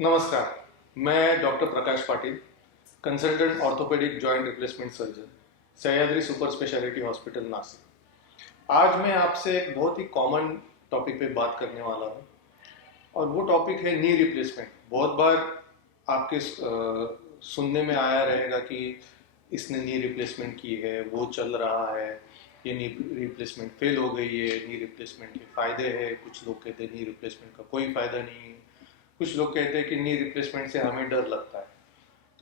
नमस्कार। मैं doctor Prakash Patil, consultant orthopaedic joint replacement surgeon, Sahyadri super speciality hospital Nashik. आज मैं आपसे एक बहुत ही कॉमन टॉपिक पे बात करने वाला हूँ और वो टॉपिक है नी रिप्लेसमेंट। बहुत बार आपके सुनने में आया रहेगा कि इसने नी रिप्लेसमेंट की है, वो चल रहा है, ये नी रिप्लेसमेंट फेल हो गई है, नी रिप्लेसमेंट के फायदे हैं। कुछ लोग कहते हैं नी रिप्लेसमेंट का कोई फायदा नहीं है, कुछ लोग कहते हैं कि नी रिप्लेसमेंट से हमें डर लगता है।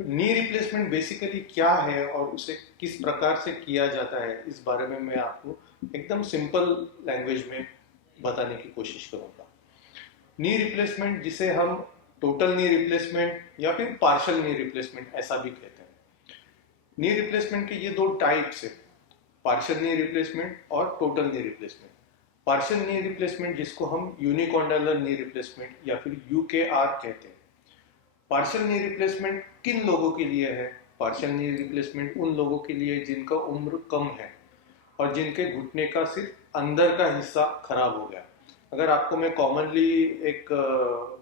तो नी रिप्लेसमेंट बेसिकली क्या है और उसे किस प्रकार से किया जाता है, इस बारे में मैं आपको एकदम सिंपल लैंग्वेज में बताने की कोशिश करूंगा। नी रिप्लेसमेंट, जिसे हम टोटल नी रिप्लेसमेंट या फिर पार्शियल नी रिप्लेसमेंट ऐसा भी कहते हैं। नी रिप्लेसमेंट के ये दो टाइप्स है, पार्शियल नी रिप्लेसमेंट और total knee replacement. Partial knee replacement जिसको हम यूनिकॉन्डाइलर नी रिप्लेसमेंट या फिर यूकेआर कहते हैं। पार्शियल नी रिप्लेसमेंट किन लोगों के लिए है? पार्शियल नी रिप्लेसमेंट उन लोगों के लिए जिनका उम्र कम है और जिनके घुटने का सिर्फ अंदर का हिस्सा खराब हो गया। अगर आपको मैं कॉमनली एक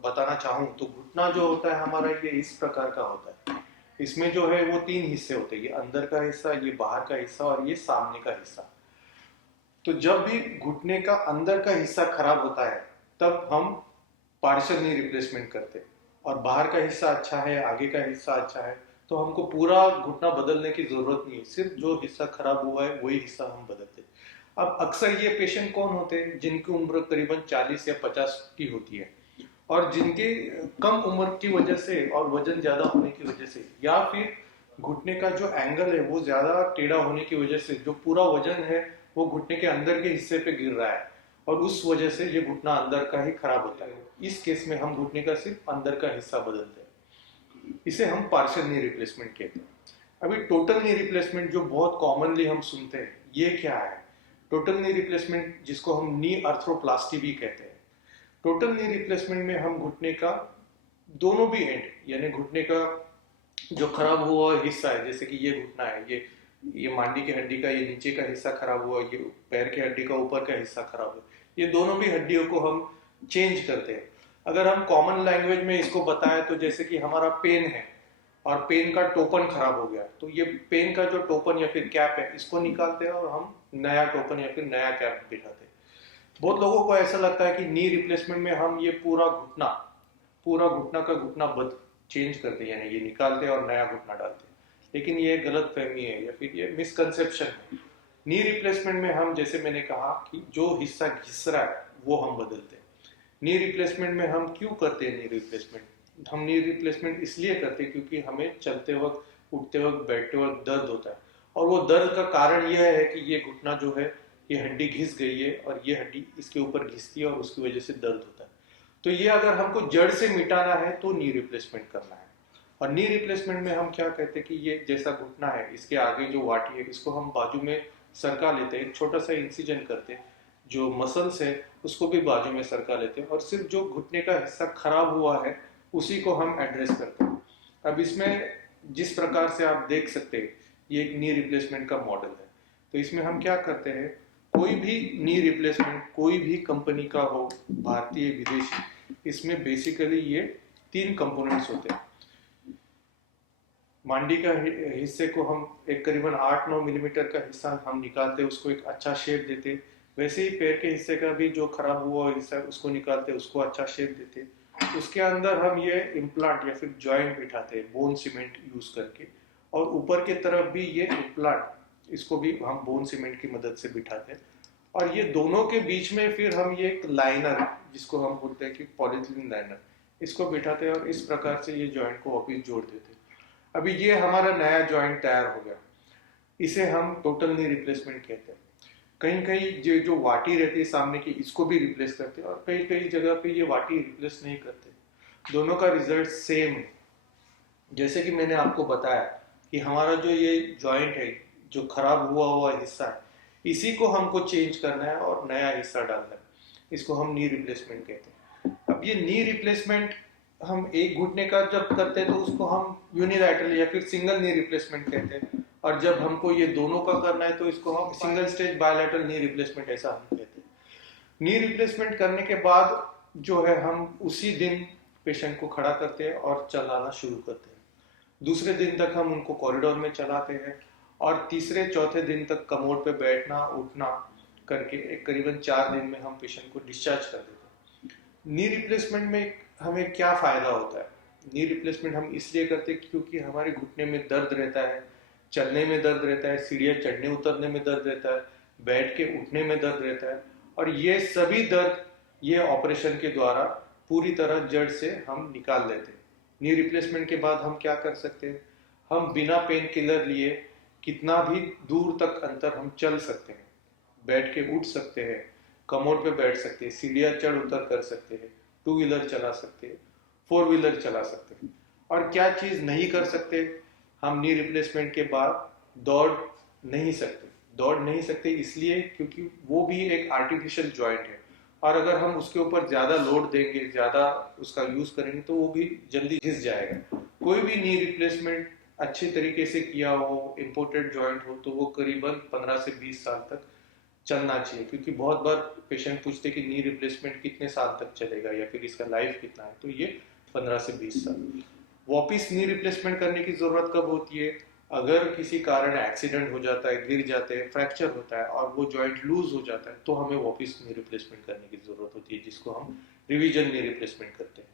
बताना चाहूँ तो घुटना जो होता है हमारा, ये इस प्रकार का होता है। इसमें जो है वो तीन हिस्से होते हैं, ये अंदर का हिस्सा, ये बाहर का हिस्सा और ये सामने का हिस्सा। तो जब भी घुटने का अंदर का हिस्सा खराब होता है तब हम पार्शियल नी रिप्लेसमेंट करते हैं। और बाहर का हिस्सा अच्छा है, आगे का हिस्सा अच्छा है, तो हमको पूरा घुटना बदलने की जरूरत नहीं है, सिर्फ जो हिस्सा खराब हुआ है वही हिस्सा हम बदलते हैं। अब अक्सर ये पेशेंट कौन होते हैं? जिनकी उम्र करीबन 40 या 50 की होती है और जिनके कम उम्र की वजह से और वजन ज्यादा होने की वजह से, या फिर घुटने का जो एंगल है वो ज्यादा टेढ़ा होने की वजह से, जो पूरा वजन है वो घुटने के अंदर के हिस्से पे गिर रहा है और उस वजह से ये घुटना अंदर का ही खराब होता है। इस केस में हम घुटने का सिर्फ अंदर का हिस्सा बदलते हैं, इसे हम पार्शियल नी रिप्लेसमेंट कहते हैं। अभी टोटल नी रिप्लेसमेंट जो बहुत कॉमनली हम सुनते हैं, ये क्या है? टोटल नी रिप्लेसमेंट जिसको हम नी अर्थ्रोप्लास्टी भी कहते हैं। टोटल नी रिप्लेसमेंट में हम घुटने का दोनों भी एंड, यानी घुटने का जो खराब हुआ हिस्सा है, जैसे कि ये घुटना है, ये मांडी की हड्डी का ये नीचे का हिस्सा खराब हुआ, ये पैर की हड्डी का ऊपर का हिस्सा खराब हुआ, ये दोनों भी हड्डियों को हम चेंज करते हैं। अगर हम कॉमन लैंग्वेज में इसको बताएं तो जैसे कि हमारा पेन है और पेन का टोपन खराब हो गया, तो ये पेन का जो टोपन या फिर कैप है इसको निकालते हैं और हम नया टोपन या फिर नया कैप बिठाते हैं। बहुत लोगों को ऐसा लगता है कि नी रिप्लेसमेंट में हम ये पूरा घुटना का घुटना बद चेंज करते हैं, यानी ये निकालते हैं और नया घुटना डालते हैं। लेकिन ये गलत फहमी है या फिर ये मिसकंसेप्शन है। नी रिप्लेसमेंट में हम, जैसे मैंने कहा कि जो हिस्सा घिस रहा है वो हम बदलते हैं। नी रिप्लेसमेंट में हम क्यों करते हैं नी रिप्लेसमेंट? हम नी रिप्लेसमेंट इसलिए करते हैं क्योंकि हमें चलते वक्त, उठते वक्त, बैठते वक्त दर्द होता है और वो दर्द का कारण यह है कि ये घुटना जो है, ये हड्डी घिस गई है और ये हड्डी इसके ऊपर घिसती है और उसकी वजह से दर्द होता है। तो ये अगर हमको जड़ से मिटाना है तो नी रिप्लेसमेंट करना है। और नी रिप्लेसमेंट में हम क्या कहते हैं कि ये जैसा घुटना है, इसके आगे जो वाटी है इसको हम बाजू में सरका लेते हैं, एक छोटा सा इंसिजन करते हैं, जो मसल्स है उसको भी बाजू में सरका लेते हैं और सिर्फ जो घुटने का हिस्सा खराब हुआ है उसी को हम एड्रेस करते हैं। अब इसमें जिस प्रकार से आप देख सकते हैं, ये एक नी रिप्लेसमेंट का मॉडल है। तो इसमें हम क्या करते हैं, कोई भी नी रिप्लेसमेंट कोई भी कंपनी का हो, भारतीय विदेशी, इसमें बेसिकली ये तीन कंपोनेंट्स होते हैं। मांडी का हिस्से को हम एक करीबन 8-9 मिलीमीटर का हिस्सा हम निकालते, उसको एक अच्छा शेप देते। वैसे ही पैर के हिस्से का भी जो खराब हुआ हिस्सा उसको निकालते, उसको अच्छा शेप देते। उसके अंदर हम ये इम्प्लांट या फिर जॉइंट बिठाते, बोन सीमेंट यूज करके, और ऊपर की तरफ भी ये इम्प्लांट, इसको भी हम बोन सीमेंट की मदद से बिठाते हैं। और ये दोनों के बीच में फिर हम ये एक लाइनर, जिसको हम बोलते हैं कि पॉलीथिलीन लाइनर, इसको बिठाते हैं और इस प्रकार से ये जॉइंट को वापिस जोड़ देते हैं। अभी ये हमारा नया जॉइंट तैयार हो गया, इसे हम टोटल नी रिप्लेसमेंट कहते हैं। कहीं कहीं जो वाटी रहती है सामने की, इसको भी रिप्लेस करते हैं और कई कई जगह पे ये वाटी रिप्लेस नहीं करते। दोनों का रिजल्ट सेम। जैसे कि मैंने आपको बताया कि हमारा जो ये जॉइंट है, जो खराब हुआ हुआ हिस्सा है, इसी को हमको चेंज करना है और नया हिस्सा डालना है, इसको हम नी रिप्लेसमेंट कहते हैं। अब ये नी रिप्लेसमेंट हम एक घुटने का जब करते हैं तो उसको हम यूनिलैटरल या फिर सिंगल नी रिप्लेसमेंट कहते हैं, और जब हमको ये दोनों का करना है तो इसको हम single stage bilateral knee replacement ऐसा हम कहते हैं। नी रिप्लेसमेंट करने के बाद जो है हम उसी दिन पेशेंट को खड़ा करते हैं और चलाना शुरू करते हैं। दूसरे दिन तक हम उनको कॉरिडोर में चलाते हैं और तीसरे चौथे दिन तक कमोड पे बैठना उठना करके एक करीबन 4 दिन में हम पेशेंट को डिस्चार्ज कर देते हैं। नी रिप्लेसमेंट में हमें क्या फायदा होता है? नी रिप्लेसमेंट हम इसलिए करते हैं क्योंकि हमारे घुटने में दर्द रहता है, चलने में दर्द रहता है, सीढ़ियाँ चढ़ने उतरने में दर्द रहता है, बैठ के उठने में दर्द रहता है, और ये सभी दर्द ये ऑपरेशन के द्वारा पूरी तरह जड़ से हम निकाल लेते हैं। नी रिप्लेसमेंट के बाद हम क्या कर सकते हैं? हम बिना पेन किलर लिए कितना भी दूर तक अंतर हम चल सकते हैं, बैठ के उठ सकते हैं, कमोड पे बैठ सकते हैं, सीढ़ियाँ चढ़ उतर कर सकते हैं, 2 व्हीलर चला सकते हैं, 4 व्हीलर चला सकते हैं। और क्या चीज़ नहीं कर सकते? हम नी रिप्लेसमेंट के बाद दौड़ नहीं सकते। दौड़ नहीं सकते इसलिए क्योंकि वो भी एक आर्टिफिशियल जॉइंट है, और अगर हम उसके ऊपर ज़्यादा लोड देंगे, ज़्यादा उसका यूज़ करेंगे तो वो भी जल्दी घिस जाएगा। कोई भी नी रिप्लेसमेंट अच्छे तरीके से किया हो, इम्पोर्टेड जॉइंट हो, तो वो करीबन 15 से 20 साल तक चलना चाहिए। क्योंकि बहुत बार पेशेंट पूछते कि नी रिप्लेसमेंट कितने साल तक चलेगा या फिर इसका लाइफ कितना है, तो ये 15 से 20 साल। वापिस नी रिप्लेसमेंट करने की जरूरत कब होती है? अगर किसी कारण एक्सीडेंट हो जाता है, गिर जाते हैं, फ्रैक्चर होता है और वो जॉइंट लूज हो जाता है, तो हमें वापिस नी रिप्लेसमेंट करने की जरूरत होती है, जिसको हम रिवीजन नी रिप्लेसमेंट करते हैं।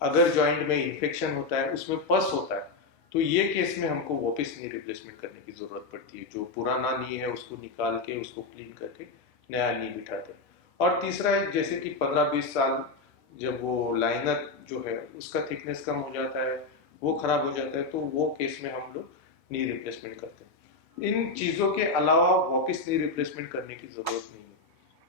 अगर जॉइंट में इन्फेक्शन होता है, उसमें पस होता है, तो ये केस में हमको वापस नी रिप्लेसमेंट करने की जरूरत पड़ती है। जो पुराना नी है उसको निकाल के उसको क्लीन करके नया नी बिठाते हैं। और तीसरा है, जैसे कि 15-20 साल जब वो लाइनर जो है उसका थिकनेस कम हो जाता है, वो खराब हो जाता है, तो वो केस में हम लोग नी रिप्लेसमेंट करते हैं। इन चीज़ों के अलावा वापस नी रिप्लेसमेंट करने की जरूरत नहीं है।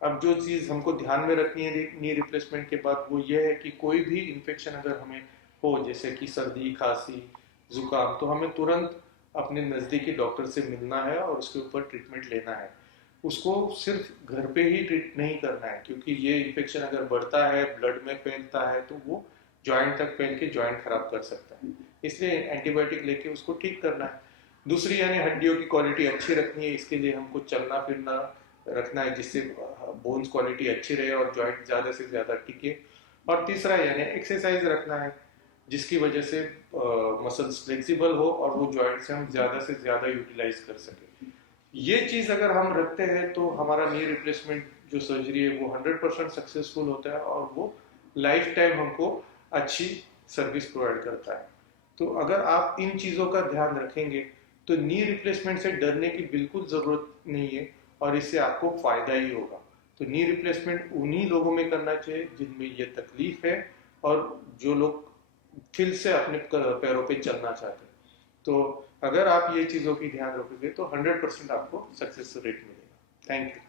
अब जो चीज़ हमको ध्यान में रखनी है नी रिप्लेसमेंट के बाद, वो ये है कि कोई भी इन्फेक्शन अगर हमें हो, जैसे कि सर्दी, खांसी, जुकाम, तो हमें तुरंत अपने नज़दीकी डॉक्टर से मिलना है और उसके ऊपर ट्रीटमेंट लेना है। उसको सिर्फ घर पे ही ट्रीट नहीं करना है, क्योंकि ये इन्फेक्शन अगर बढ़ता है, ब्लड में फैलता है, तो वो जॉइंट तक फैल के जॉइंट खराब कर सकता है। इसलिए एंटीबायोटिक लेके उसको ठीक करना है। दूसरी यानी हड्डियों की क्वालिटी अच्छी रखनी है, इसके लिए हमको चलना फिरना रखना है, जिससे बोन्स क्वालिटी अच्छी रहे और जॉइंट ज़्यादा से ज़्यादा टिके। और तीसरा यानी एक्सरसाइज रखना है, जिसकी वजह से मसल्स फ्लेक्सिबल हो और वो जॉइंट से हम ज़्यादा से ज़्यादा यूटिलाइज कर सकें। ये चीज़ अगर हम रखते हैं तो हमारा नी रिप्लेसमेंट जो सर्जरी है वो 100% सक्सेसफुल होता है और वो लाइफ टाइम हमको अच्छी सर्विस प्रोवाइड करता है। तो अगर आप इन चीज़ों का ध्यान रखेंगे तो नी रिप्लेसमेंट से डरने की बिल्कुल ज़रूरत नहीं है और इससे आपको फ़ायदा ही होगा। तो नी रिप्लेसमेंट उन्हीं लोगों में करना चाहिए जिनमें ये तकलीफ है और जो लोग फिर से अपने पैरों पे चलना चाहते हैं। तो अगर आप ये चीज़ों की ध्यान रखोगे तो 100% आपको सक्सेस रेट मिलेगा। Thank you.